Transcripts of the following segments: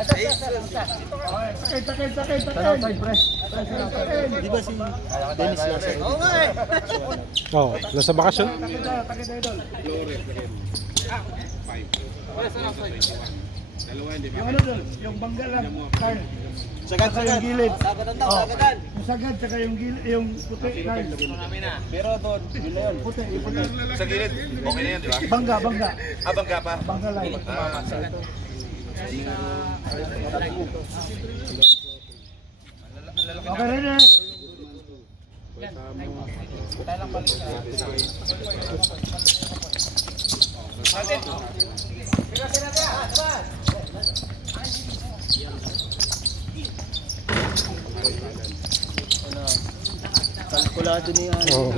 Sakit. Di ba si Dennis Lasser? Oo nga eh. Oo, nasa bakasyon. Yung ano doon, yung bangga lang, Carl. Sagad. Yung gilid. Sagadan daw, sagadan. Yung sagad, saka yung gilid, yung puti, Carl. Pero doon, yun na yun. Puti. Sa gilid, okay na yan, di ba? Bangga. Ah, bangga pa. Bangga lang. Okay rin eh. Kalkulado niya. Oo.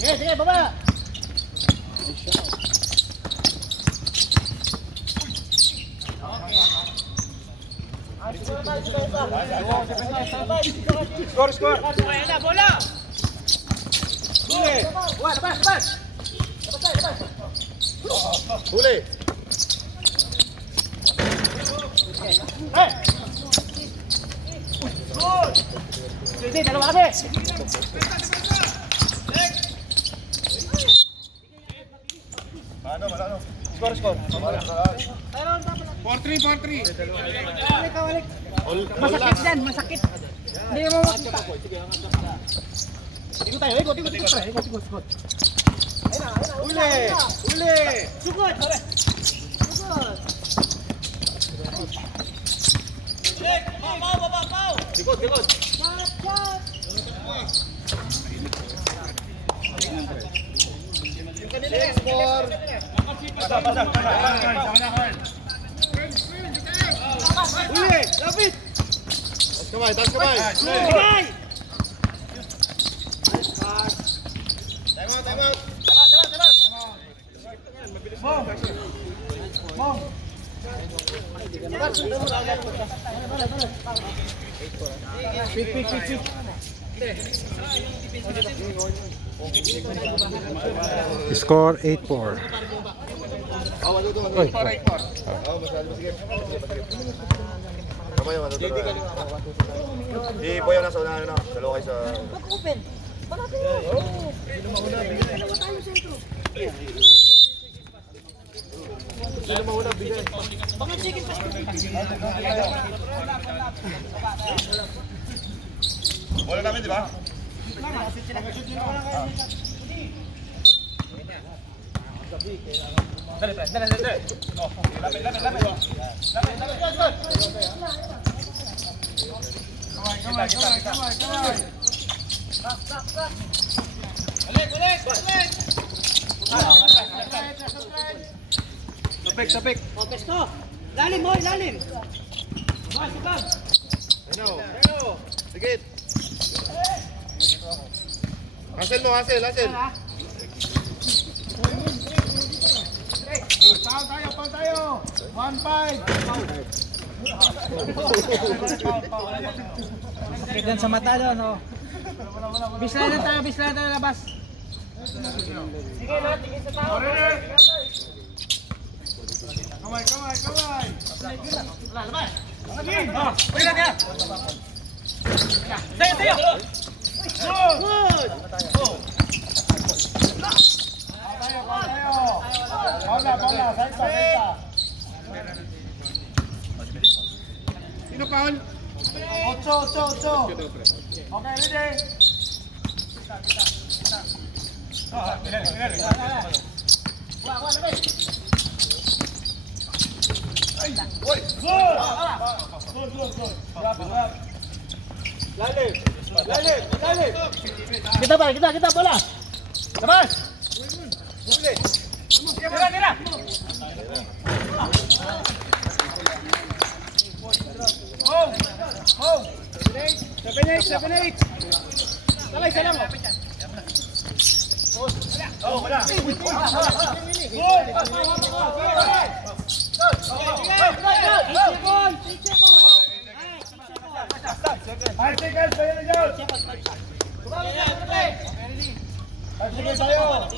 Sige, baba. Score! Bola! Huli! Lepas! Huli! Sige, dalawa kami! Ano? Score! 4-3. Balik. Masakit dyan, masakit. Hindi mo makita. Ikot tayo, ikot. Huli! Sugod! Pau! Likod! Score! Huli! Lapit! Taas kamay! Sigay! Time out! Score 8-4. Oy. Sige. Kamay yung Boy yung nasa unahan na. Dalawa kayo sa... Mag-open! Malapit yun! Dalawa tayo sa intro! Sino mauna bigay? Bakit sige pa? Bola namin, di ba? Dali. Lapit. Tapik. O, pesto. Lalim, boy, lalim. Boy, subag. Sige. Hansel mo, Hansel. Foul tayo. 1-5. Sakit yan sa mata doon, no? Bislayan tayo labas. Kamay. Bola. Saita. Sino foul? 8. Okay, ready? Kita bola. Labas. Tira. Oh. 7-8. Talay, salang. Wala. Five seconds, tayo na dyan. 5 seconds tayo.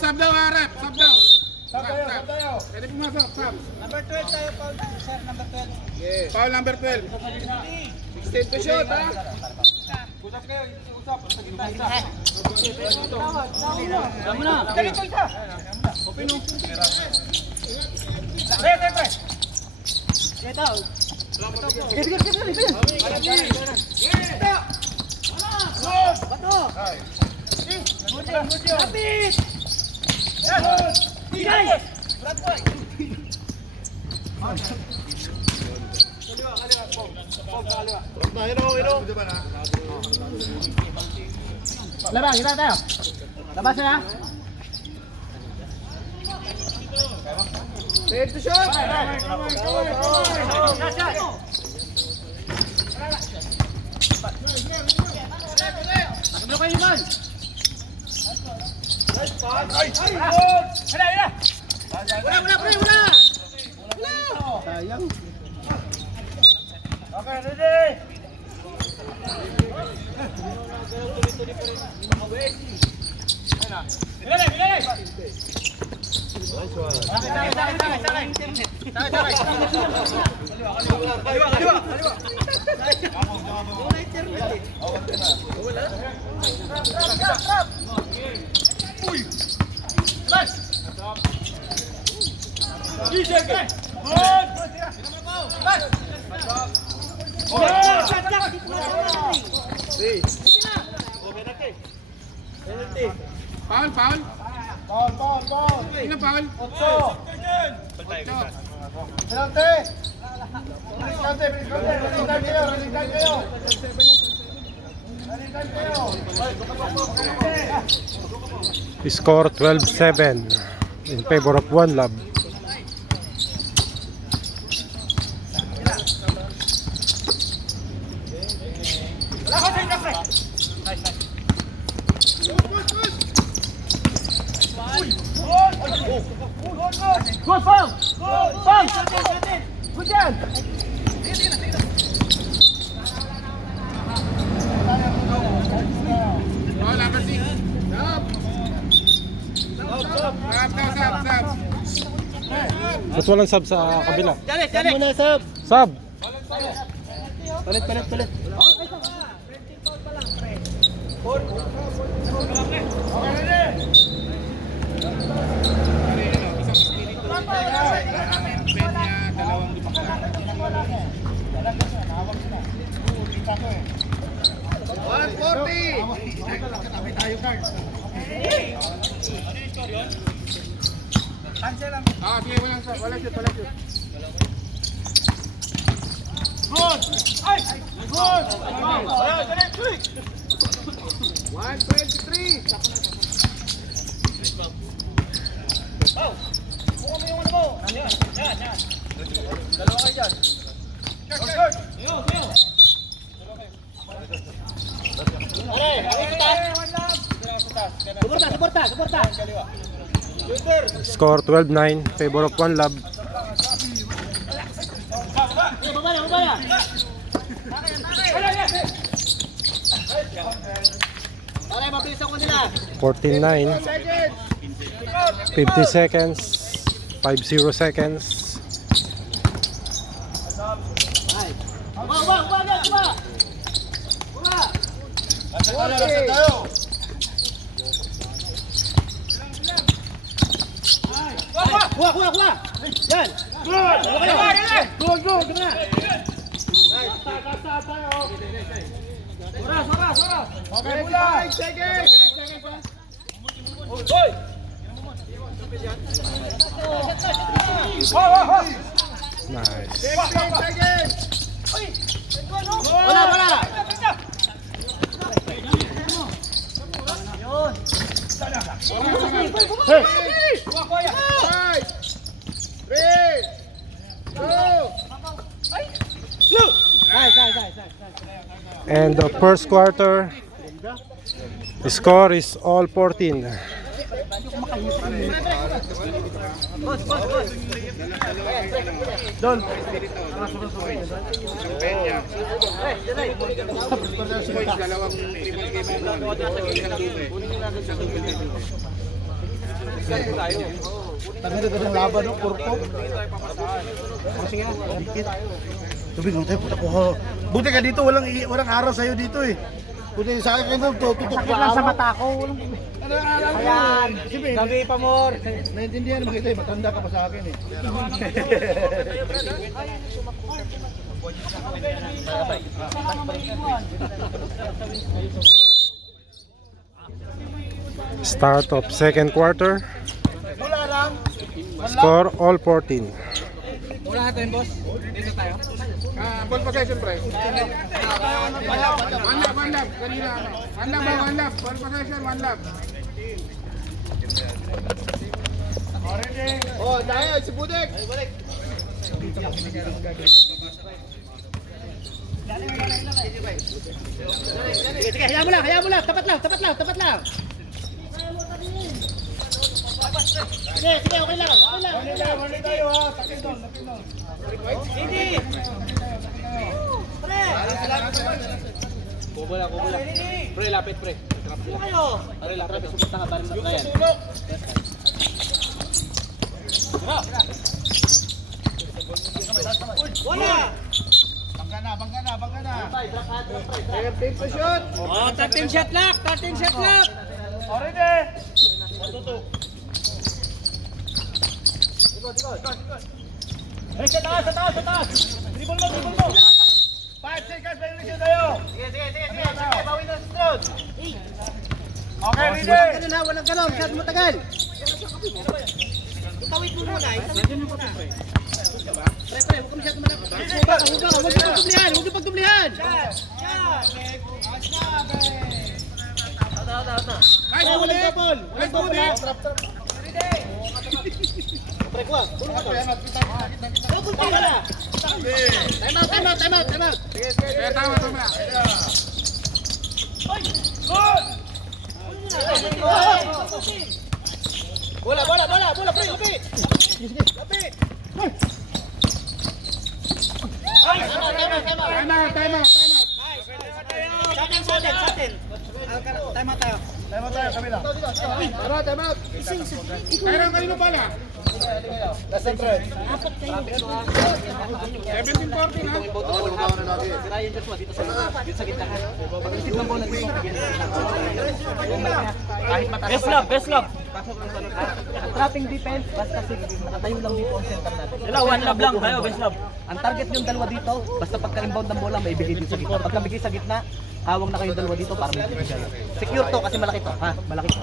Sab daw, harap. Sab daw. Sab tayo. Pwede pumasok, sab. Number 12 tayo, Paul. Sir, number 12. Foul number 12. 16 to shoot, ha? Tama na. Ganito isa. Ito. Bato. Lapit. Tigay. Labas, kita tayo. Labas na. Ready to shot. Ano kayo naman? Wala. Sayang. Okay, ready. Foul. Ball. Sino foul? 8. Penalty. Running time kayo. Score 12-7 in favor of One Love. Good foul. Good yan. Foul number 6. Sab. Ba't walang sub sa kabila? Dali muna, sub. Sub! Palit. Sige, walang shoot. Score 12-9, favor of One Love. Pare, mabilis ako nila. 14-9, 50 seconds, 50 seconds. Kuha! Yan! Go! Ito na! Sora! Okay, 5 seconds. Nice. 15 seconds. Wala! Five, 3, 2. And the first quarter, the score is all 14. Tanggal ka ng laban ng kurpo. Tubig lang tayo, puta ko. Buti ka dito, walang araw sa'yo dito eh. Buti sa akin kayo, tutok Sakit lang sa mata ko. Ayan! Gabi pa more! Naintindihan mo kita eh, matanda ka pa sa akin eh. Start of second quarter. Score all 14. Wala natin, boss. Dito tayo. Ball possession, pre. One lap. Kanina, one lap. Ball possession, one lap. Oh, dahil si Budek. Sige, hayaan mo lang. Tapat lang. Sige, okay lang. Mali tayo ha, takin doon. Hindi! Pre! Kubola. Pre, lapit, pre. Ano kayo? Pre, lapit. Sumunta ka pa rin. Sulok. Wala! Bangga na. 13 to shoot. Oh, 13 shot lock! Already. Sa taas. Dribble mo. 5 seconds, may release tayo. Sige. Bawin na sa sunod. Okay, ready. Walang ganon. Masyado matagal. Tawid mo muna. Pre, huwag ka masyado malapit. Huwag ka pagdublihan. Walang double. Pre, kuha. Double pa na. Time out. Kaya tama. Bola, pre, lapit. Time out. Sa atin. Time out tayo. Kabila. Time out. Kailan kanino pala? Last and third. 17-14, ha? Ryan Joshua dito sa gitna. Pag-isip ng bola dito. Best love. Trapping defense, basta nakatayo lang dito ang center natin. One love lang tayo, best love. Ang target yung dalawa dito, basta pagka-inbound ng bola, may bigay dito sa gitna. Pagka bigay sa gitna, hawang na kayong dalawa dito para may bigay. Secure to kasi malaki to, ha? Malaki to.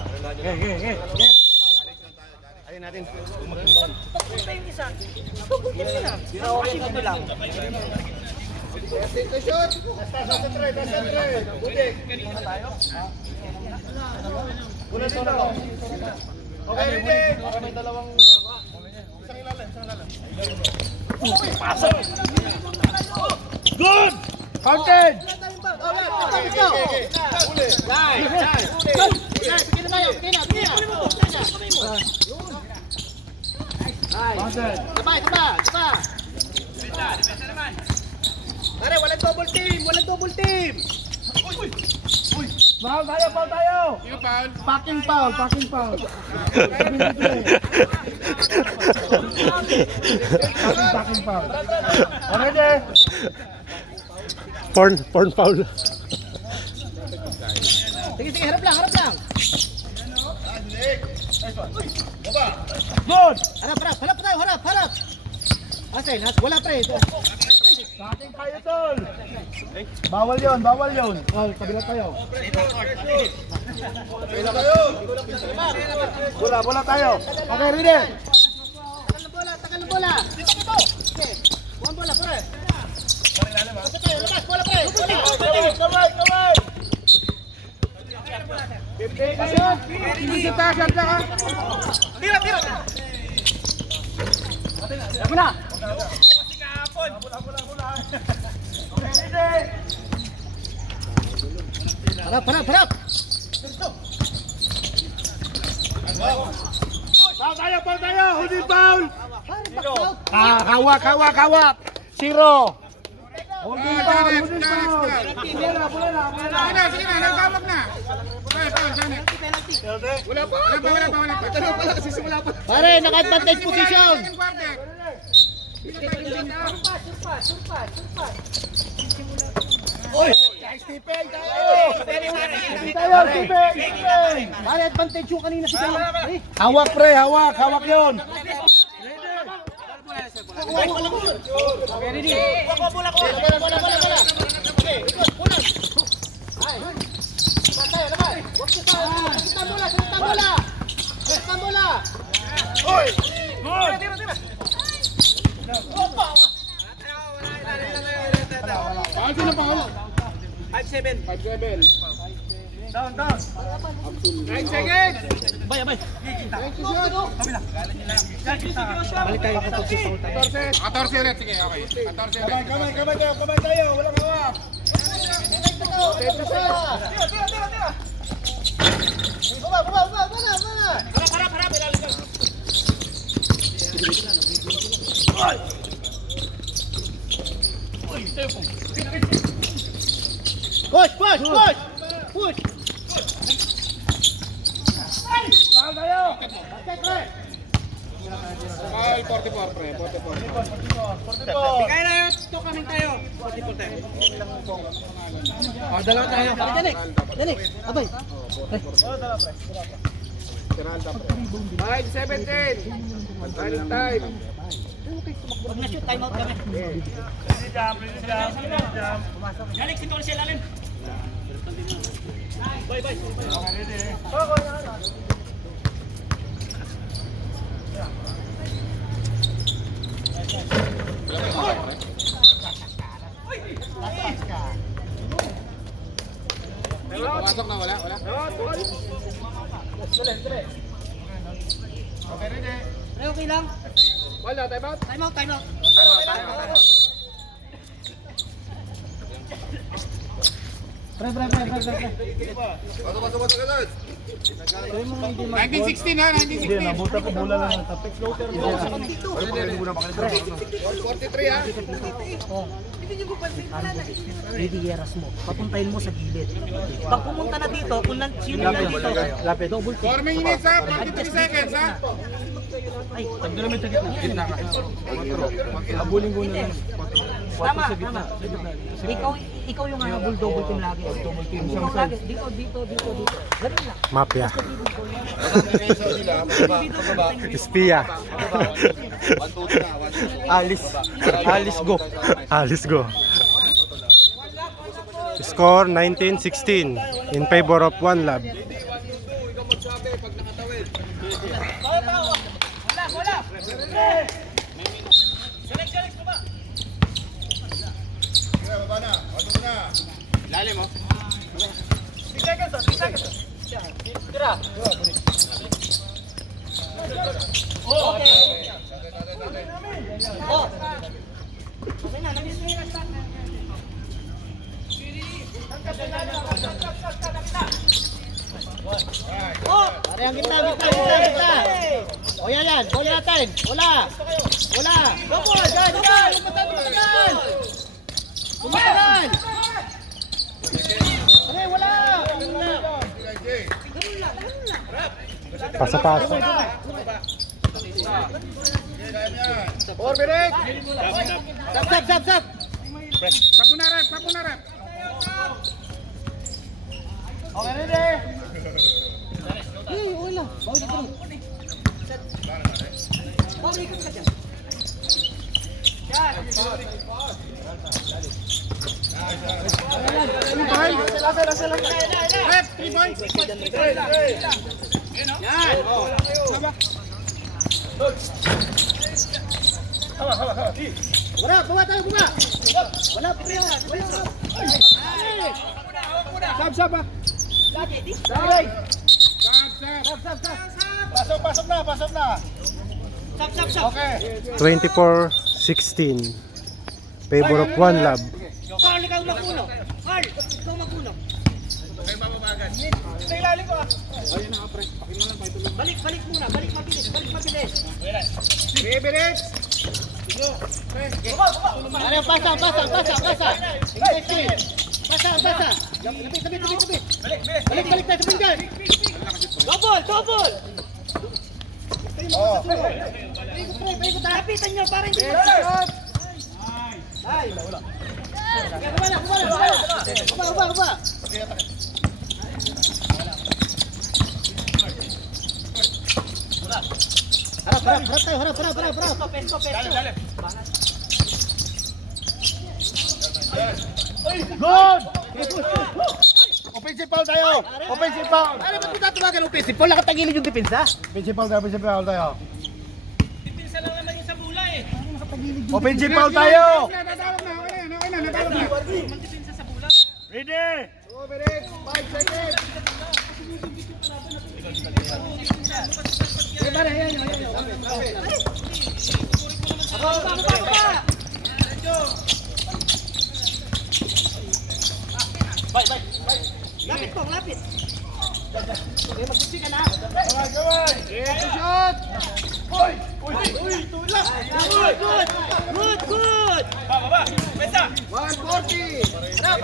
Ayun natin. Pagpunta yung isa. Pagpunta lang. Good! Counted! Pare, walang double team! Walang double team! Foul tayo! Yung foul. Packing foul! Packing foul! Packing foul! Okay, de! Porn foul. Sige, sige, harap lang, harap lang! Good! Harap tayo, harap! Asen, wala pre. Packing tayo, tol! Bawal yun! Oh, kabila tayo. Bola tayo! Okay, ready? Tagal ng bola! Okay, one bola, pare! Lapit tayo, labas, bola pre! Kamay! Hindi kita shot lang ha. Tira! Ako na! Harap! Foul tayo! Holding foul! Hawak! Zero! Holding foul! Bola na! Sige na, nagkawag na. Okay, foul, Janet. Wala pa. Pare, naka-advantage position! Second quarter. Stephen tayo! Pare, advantage yung kanina si Dala. Hawak pre! Hawak yun! Foul, sino foul? 5-7. 5-7. Down! 9 seconds. Abay. Balik tayo kapag si Paul tayo. 14 ulit, sige, okay. 14 ulit. Kamay tayo! Walang hawak! Push! Mahal tayo! Foul, 44, pre. 44. Kaya na yun, ito kami tayo. 44 tayo. Dalawa tayo. Dali. Abay. 5-17. Running time. Pag na-shoot, time out kami. Alex, ito ko siya lalim. Bye. Pasok na, wala. Okay lang. Wala, time out. Time out. Pre. 1916 ha, 1916. Nabuta ko bola lang ng tapik. 43 ha. Didieras mo. Papuntahin mo sa gilid. Pag pumunta na dito, kung sino na dito, double 4 minutes ha, 43 seconds ha. Ay, tama. Ikaw yung habol double team lagi. Ikaw lagi. Dito. Ganun lang. Mafia. Espiya. Alice go. Score 19-16 in favor of One Love. Dali mo. Pare, ang gitna. O yan. Bola natin. Bola. Gopol, dyan. Tumatagal. Pare, wala. Pasa-pasa. Orbirik! Sap. Tapo na rep. Okay, ready? Wala. Bawal ito. Bawal ikot ka dyan. Rep, 3 points. Yan. Wala, bawa tayo. Wala. Sab. Pasok na. Sap. Okay. 24-16. Favor of One Love. Carl, ikaw magpuno. Balik muna. Balik mabilis. Bibirit. Ano, pasa. Pasa. Lapit. Balik tayo sa pinggan. Double. Ikot, lapitan nyo para hindi mag-shot. Ay, wala. Baba. Harap. Pesto. Dali. Good! Offensive foul tayo! Offensive foul! Ano ba't mo tatawagan ng offensive foul? Nakatagilid yung depensa. Offensive foul tayo. Offensive foul tayo! Natawag na. Okay na. Natawag na. Ready! Orbirik! 5 seconds! Lapit. Okay, mag-sisi ka na. Gawin! Shot! Good. 140! Rap.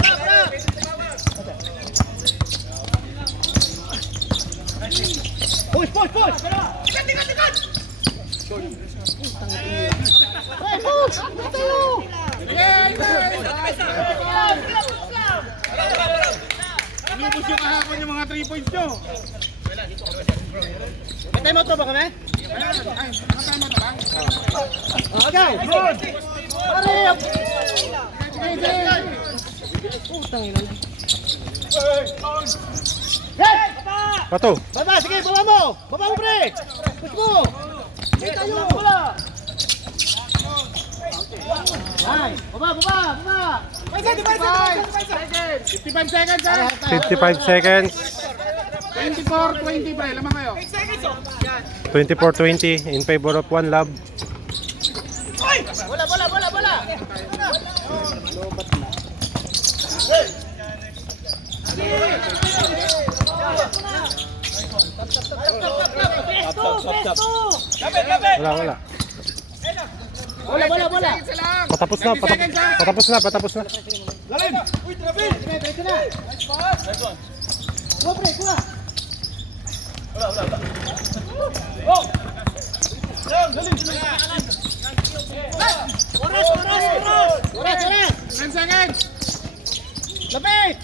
Push. Tikat. Hey, push! Inubos yung kahapon yung mga 3 points nyo. Patay mo to ba kami? Nakatama ito lang. Okay. Good. Hurry up. Putang ina. Hey! Pato. Baba, sige, baba mo, pre. Push mo. Kita nyo, wala. Ay, baba. 55 seconds, sir. 55 seconds. 24-20, pre. Lamang kayo. 24-20 in favor of One Love. Bola. Wala. Bola. Patapos na. Lalim. Diretso na. Go, pre, kuha. Oras. 10 seconds. Lapit.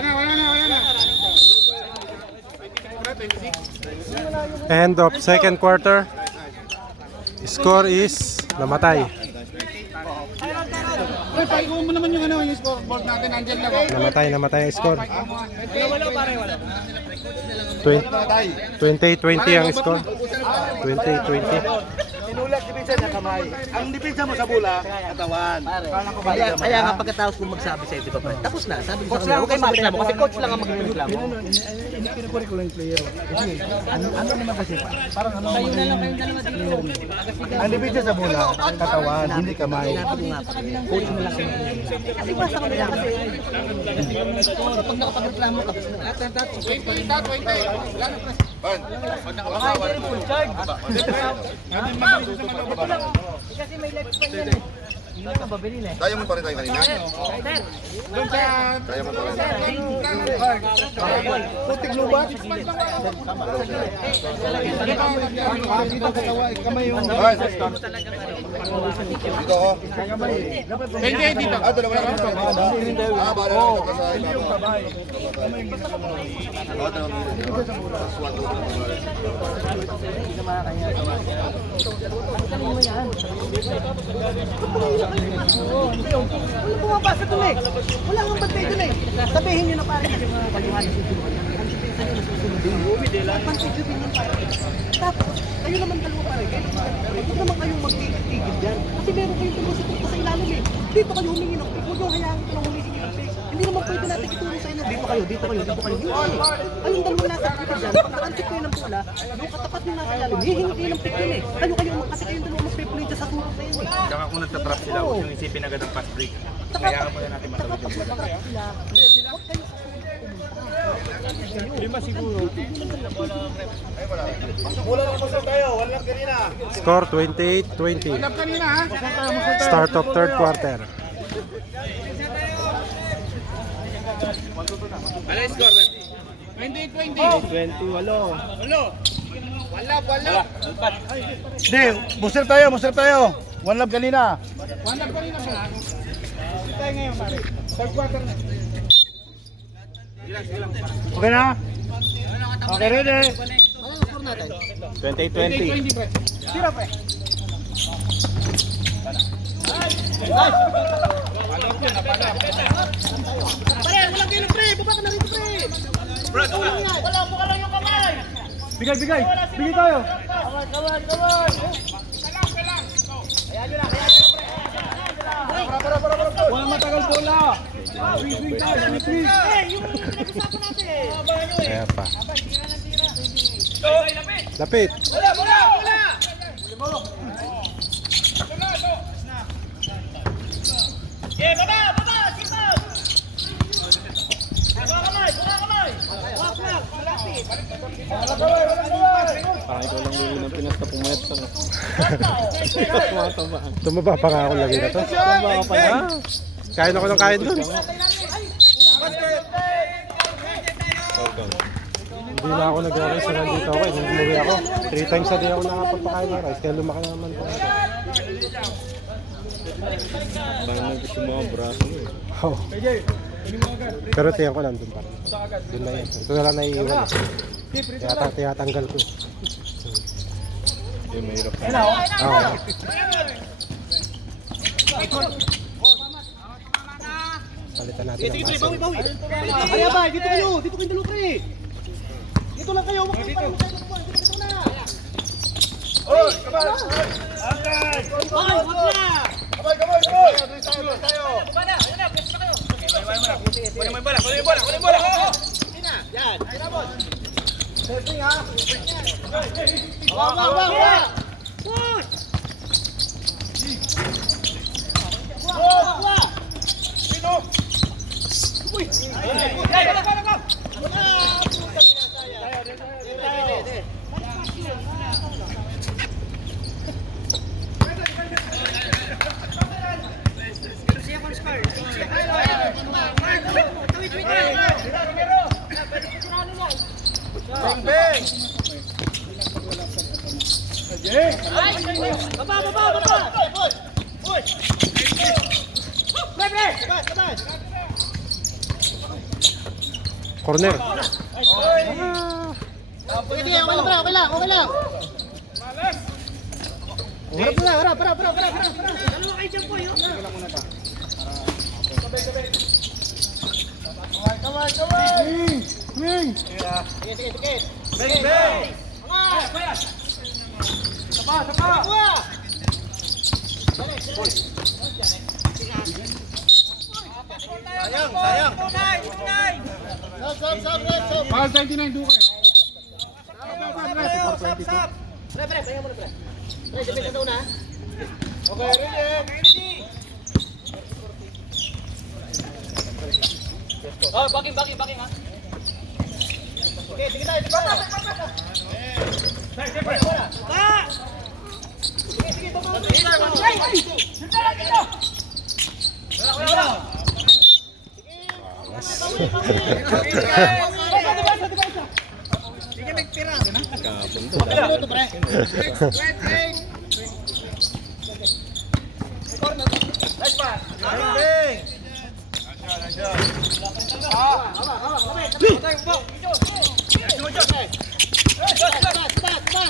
Wala na. End of second quarter. Score is namatay. Pre, paikuha mo naman yung scoreboard natin. Andyan lang. Namatay ang score. Wala. 20-20 ang score. Tinulat depensa na kamay. Ang depensa mo sa bola, katawan. Kaya nga pagkatapos kong magsabi sa'yo, di ba, pre? Tapos na, sabi ko sa kanila, huwag kayo magreklamo kasi coach lang ang magreklamo. Pinupuri ko lang yung player. Kasi, ano naman kasi, parang ano naman. Ang depensa sa bola, katawan, hindi kamay. Sinabi ko nga, coach mo lang. Kasi basta kami lang kasi. Pag nakapagreklamo ka, kasi may life pa yan eh. Hindi ka babili na eh. Diamond pa rin tayo kanina. Diamond pa rin. Putik lubat. Kamay yung... Dito ako. Hindi, dito. Ah, dalawa na kami. Ah, bala na ito sa iba. Wala pumapasa dun eh. Wala kang bantay dun eh. Sabihin nyo na parang kasi mga kaliwan na susunod. Ang depensa nyo na susunod. Pansig yun yung parang. Tapos, kayo naman dalawa pa rin. Huwag naman kayong magtigil dyan. Kasi meron kayong tumusipot pa sa ilalim eh. Dito kayo humingi ng pick. Huwag nyo hayaan ko lang humingi ng pick. Hindi naman pwede natin ituro sa inyo. Dito kayo, dito kayo, dito kayo. Hindi. Kayong dalawa nasa pick dyan. Pagkakansip kayo ng bola, yung katapat nyo nasa ilalim, hihingi kayo ng pick yun eh. Kayo, kasi kayong dalawa mag-play dyan sa tulong sa inyo eh. Tsaka kung nagtatrap sila, huwag yung isipin agad ang fast break. Kaya ka muna natin matawid yung bola. Bola na masok tayo, walang kanina. Score 28-20. Hanap kanina ha. Start of third quarter. Ano yung score? 20. Wala. Hindi, booster tayo. One love kanina. Hanap kanina siya. Tayo ngayon, pare. Third quarter na. Okay na? Okay, ready? Ano ang score natin? 20-20. 20, pre. Tira pre. Pare, walang kilo pre. Baba ka na rito pre. Wala mo ka lang yung kamay. Bigay tayo. Kaway. Walang matagal bola. Kaya pa. Lapit. Tumaba pa nga ako lagi na to. Kain ako ng kain dun. Hindi na ako nag-rice na nandito ako eh. Nung umuwi ako, 3 times a day ako nakapagpakain ng rice. Kaya lumaki na naman po. Oh. Pero tiyan ko nandun pa rin. Doon na yan. Ito na lang naiiwan. Tiyatanggal ko. Oo. Palitan natin ang base. Kaya ba, dito kayo dalawa pre. Dito lang kayo, wag kayo parang dito na. Oy, kabay. Okay. Wag na. Kabay. Tayo. Kunin mo yung bola. Yan. Setting ha. Wag. Bang. Baba. Uy. Corner. Okay lang. Harap. Dalawa kayo dyan po, yun. Swing. Sige. Bang. dito. Pre, pahinga muna, pre. Pre, sabi ka na. Okay, ready? Oh, backing ha. Okay, sige tayo. Sige,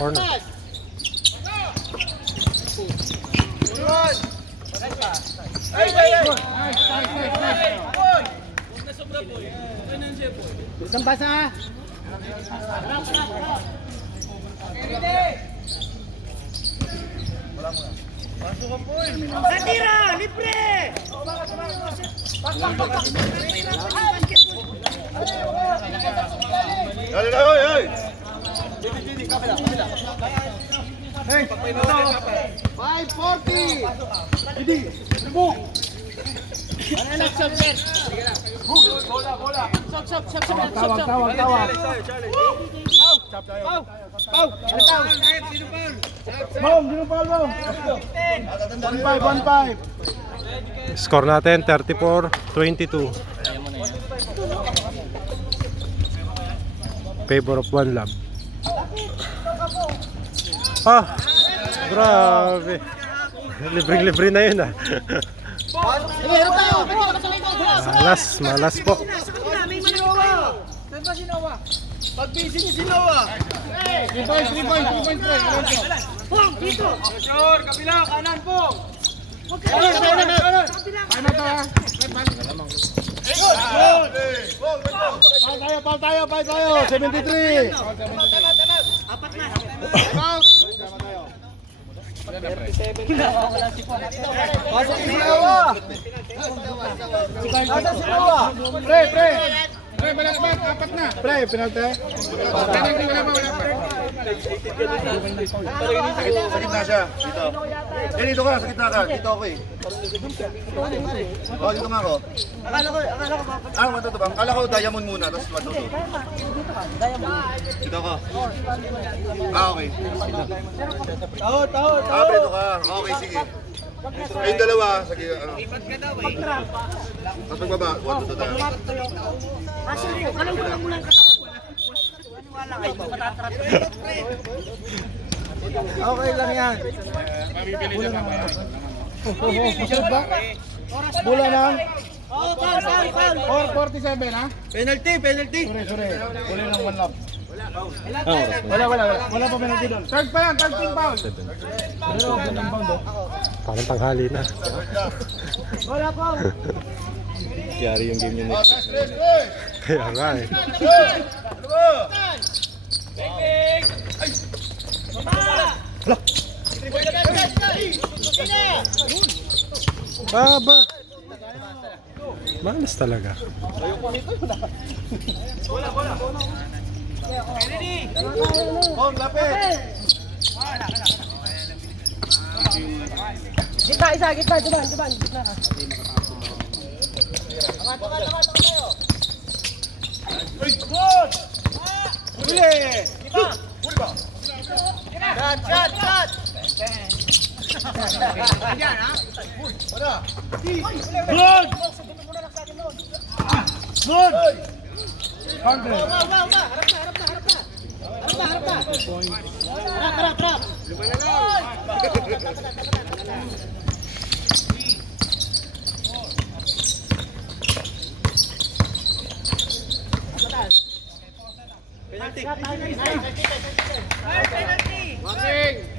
Corner. Isang basa. Tira, libre! Dali na, oy, oy! 540. Hindi. Subok. Tawag. Bong, dino pa bong. 1-5. Score natin 34-22. Favor of One Love. Ah, grabe. Libreng-libre na yun ah. Malas po. Pag busy ni Sinowa. 3 points. Bong, dito. Sure, kabila, kanan po. Kanan. Pal tayo. 73. Apat na. Pasok si Sinowa. Pre, balakbak, apat na. Pre, penalty. Sa gitna siya, dito. Dito ka, sa gitna ka. Dito ako eh. Oh, dito nga ako. Akala ko Matuto ba? Akala ko diamond muna, tapos matuto. Dito ako. Okay. Taho. Dito ka. Okay, sige. Kayong dalawa, sige. Tapos magbaba. 1, 2, 3. Alam ko lang muna ang katawan. Wala kayo, matatrap. Okay lang yan. Bola lang. Oh, foul. 4:47 ha? Penalty. Sorry. Bola lang 1 lap. Wala pa penalty doon. Third team foul. Parang tanghali na. Wala pa. Yari yung game yun eh. Kaya nga eh. Baba! Malas talaga. Bong, lapit. Gitna, Juban ka. Good. Counter. Harap.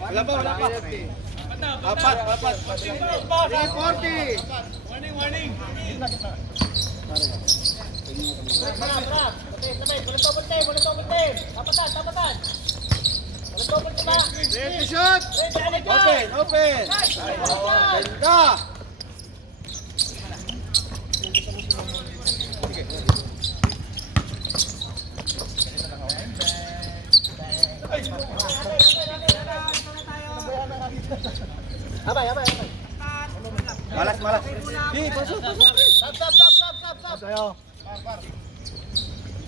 Wala pa. Apat. 340. Warning. Walang double team. Tapatan. Walang double team ba? Ready to shoot. Open. Ganda. Malas, malas.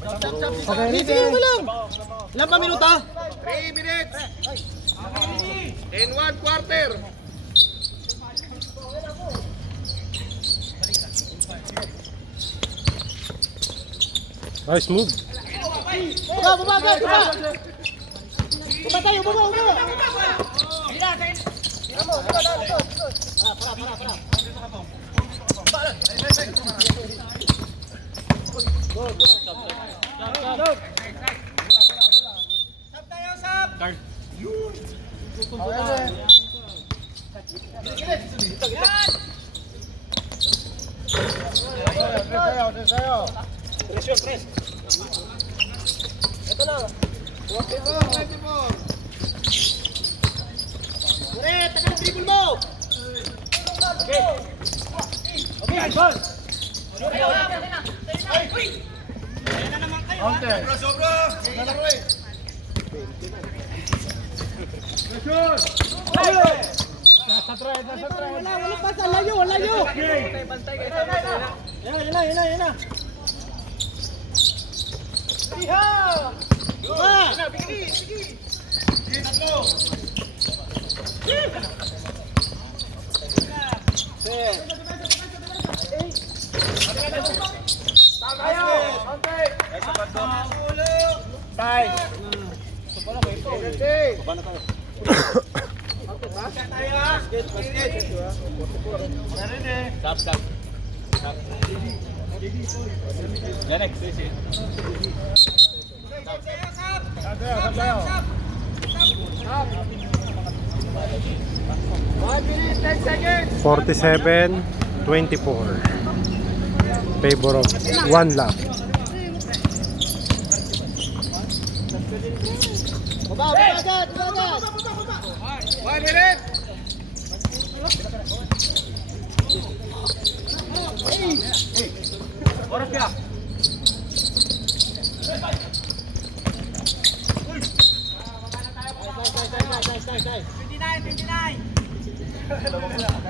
Okay, ready? Ilan pa minuto? 3 minutes. In 1/4. Nice move. Baba! Baba tayo, baba! Wala pa sa layo! Yan na! Forty-seven, 24. Favor of 1 lap. Baba agad! 1 minute.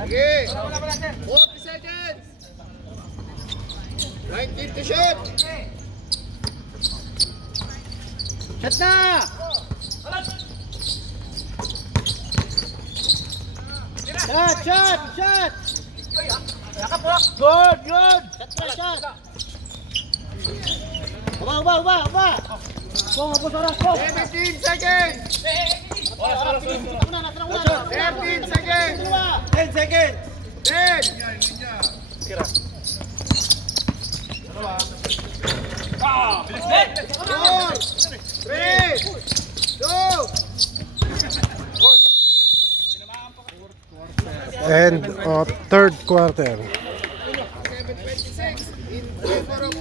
Okay. 40 seconds. 19 to shoot. Shot na! Shot! Good! Shot! Baba! 17 seconds. 13 seconds. 10 seconds! 10. Four, 3, 2. And third quarter. 7:26 in favor of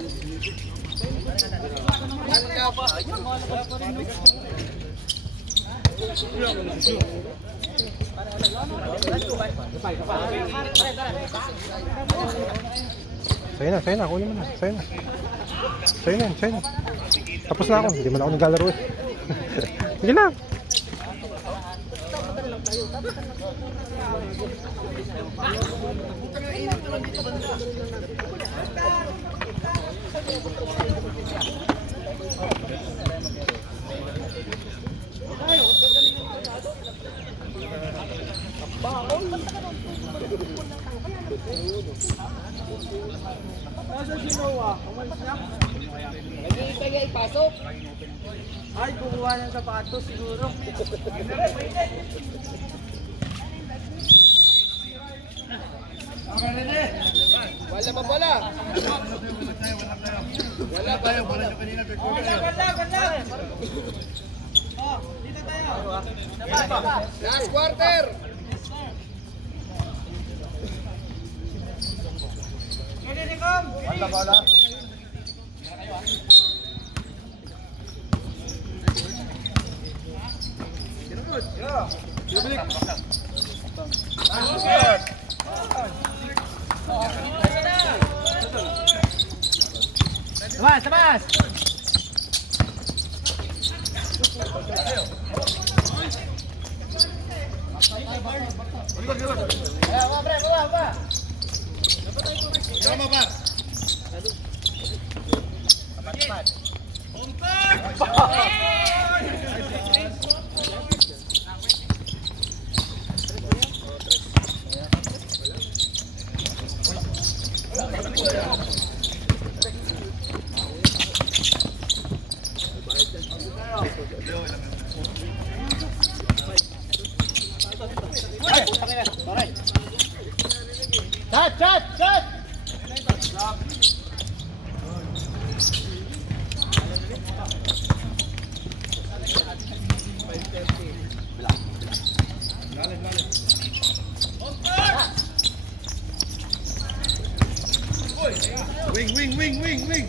Sa'yo na, kunin mo na. Sa'yo na. Tapos na ako, hindi man ako naglalaro eh. Sige lang. Ay, kukuha ng sapatos siguro. Wala pa pala. Wala pa. Last quarter. Sabas! Wing.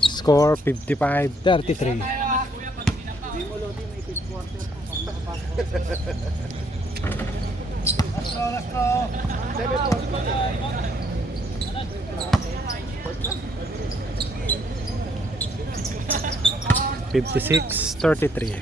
Score 55-33. (56-33). Pre.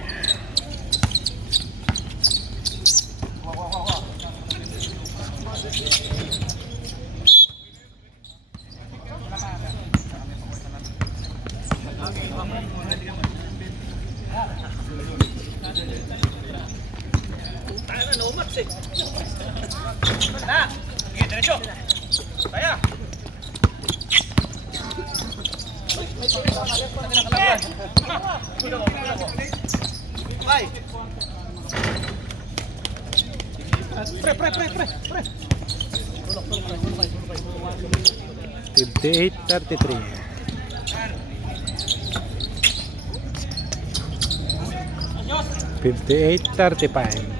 58-33. (58-35).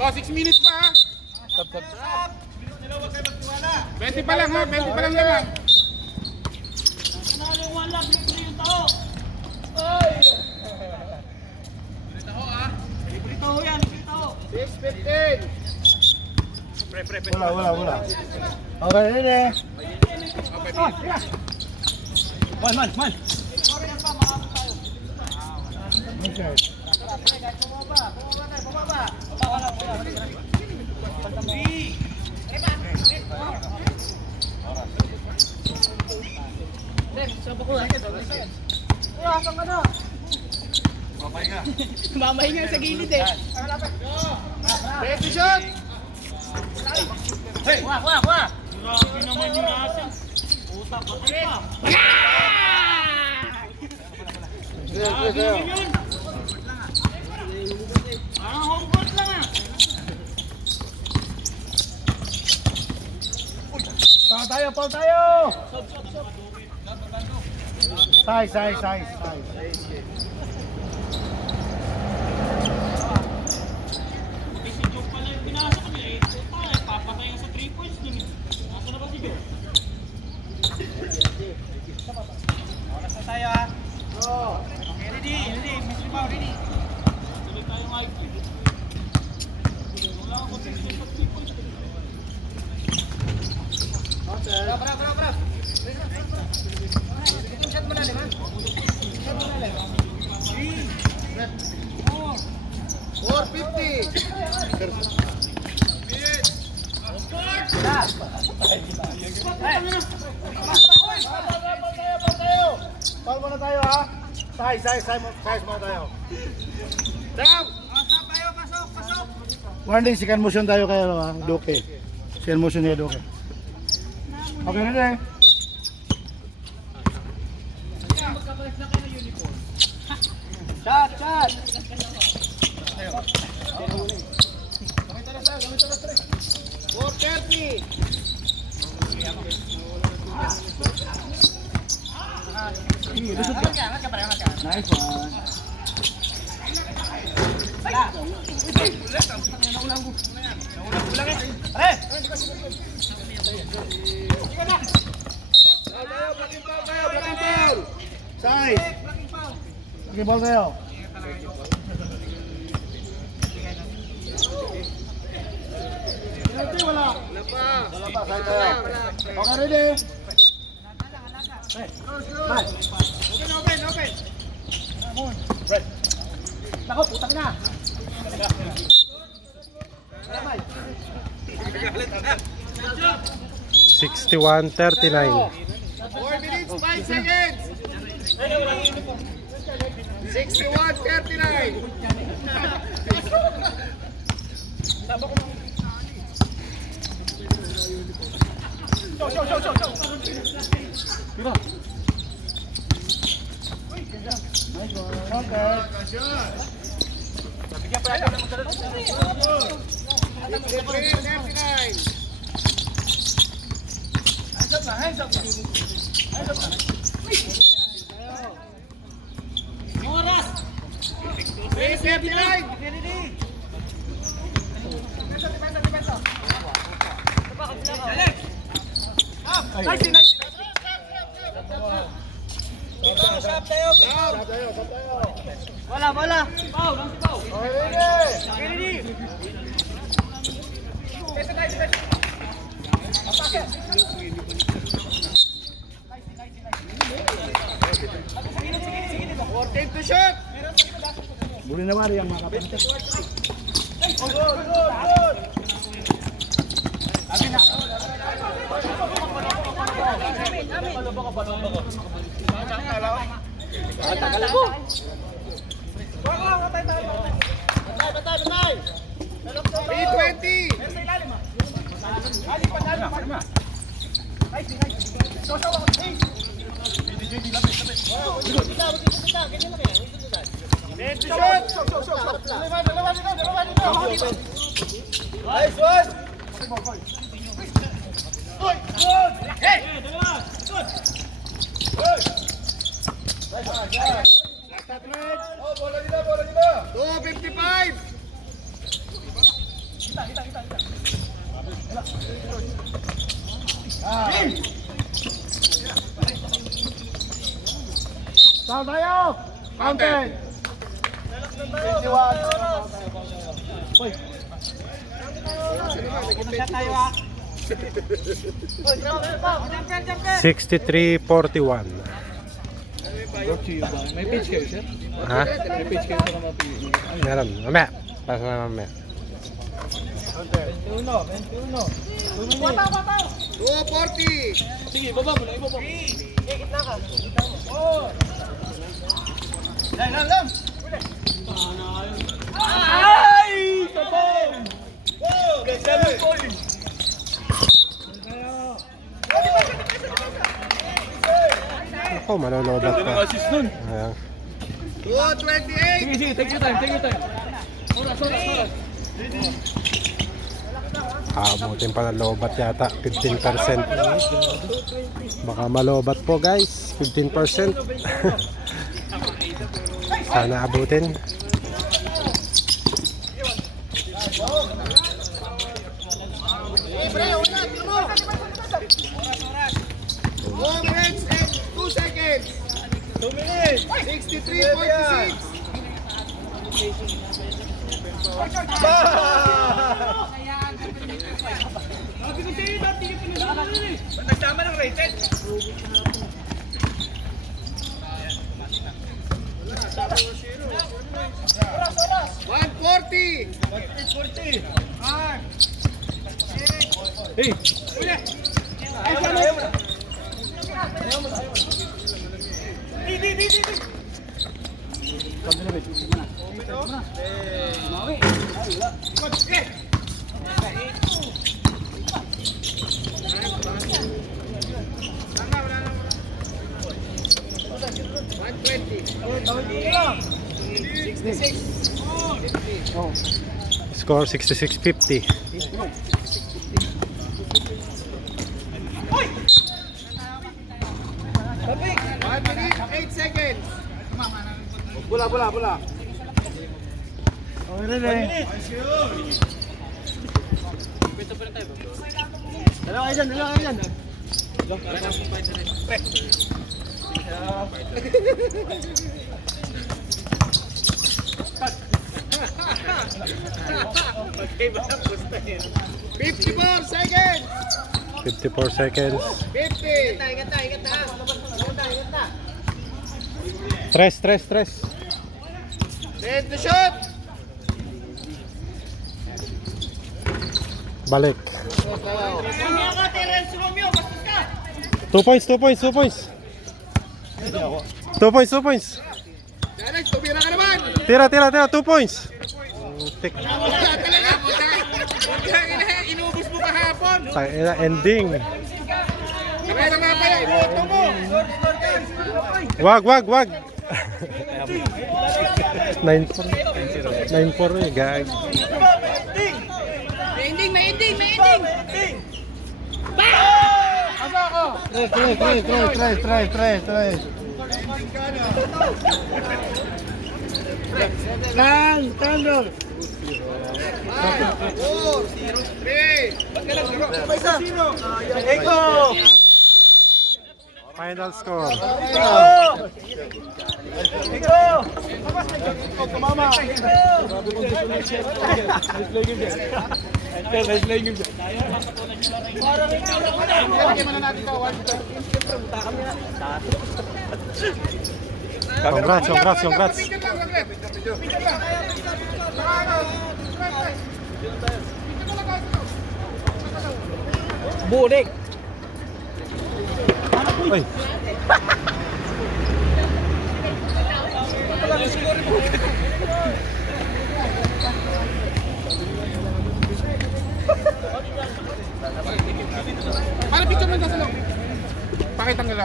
Oh, 6 minutes pa ha. 20 pa lang ha, 20 pa lang naman. 6:15. Wala. Okay, ready. Man. Okay. Mamahinga sa gilid eh. Ready shot. Kuha. Grabe naman yung nasa. Utak pa pa. Grabe naman yun. Parang home court lang ah. Paul tayo. Size. Si Joe pala yung pinasok niya eh. Papatayin sa 3 points dun eh. Nasa na ba si Joe? Oras na tayo ha. Okay, ready. Miss Limao, ready. Tuloy tayong high five. Wala akong condition sa 3 points. Bravo. Shot mo na, di ba? 4:50. Paul muna tayo ha. Size muna tayo. Down. Pasok. Warning, second motion tayo kayo ha. Duke. Second motion niya Duke. Okay, ready. Shot. 4:30. Sige, lusot ka. Nice one. Size. Sige, ball kayo. Wala pa, side tayo. Okay, ready? Nako, putang na. 61-39. 4 minutes, 5 seconds. 61-39. Bola. To shoot. Buli na wari ang mga kapatid. B20. To shoot. Nice one. Bola nila. 255. Saan tayo? Fountain. 51. Hoy. 63-41. May pitch kayo, sir? Ha? May pitch kayo sa mga pili. Meron. Mamaya. Pasa na mamaya. 21. 240. Sige, baba mo na, ibaba mo. Lam. Ay! Sabay! Ako, malolobat pa. Assist nun. Ayan. 228. Sige, take your time. Oras. Abutin pa ng lobat yata. 15%. Baka malobat po guys. 15%. Sana abutin. Four minutes and 2 seconds. 2 minutes. 63.46. Nagtama ng rated. Hey! Score 66-50. One minute, 8 Bola. Okay rin eh. Dalawa kayo dyan. $54 seconds! 54 seconds. 50! Tres. Set to shoot! Balik. Romeo ka, Terence Romeo, bastos ka! 2 points. 2 points. Dennis, tumira ka naman! Tira. 2 points. Tik. Wala talaga, puta! Inubos mo kahapon! Ending. Kamera nga pa yan, iboto mo! Wag. 9-4 eh, gag. May ending! Tres. Standard. 5, 4, 3! Final score. Congrats. Bulik! Uy. Para picture mo sa loob. Pakita nila,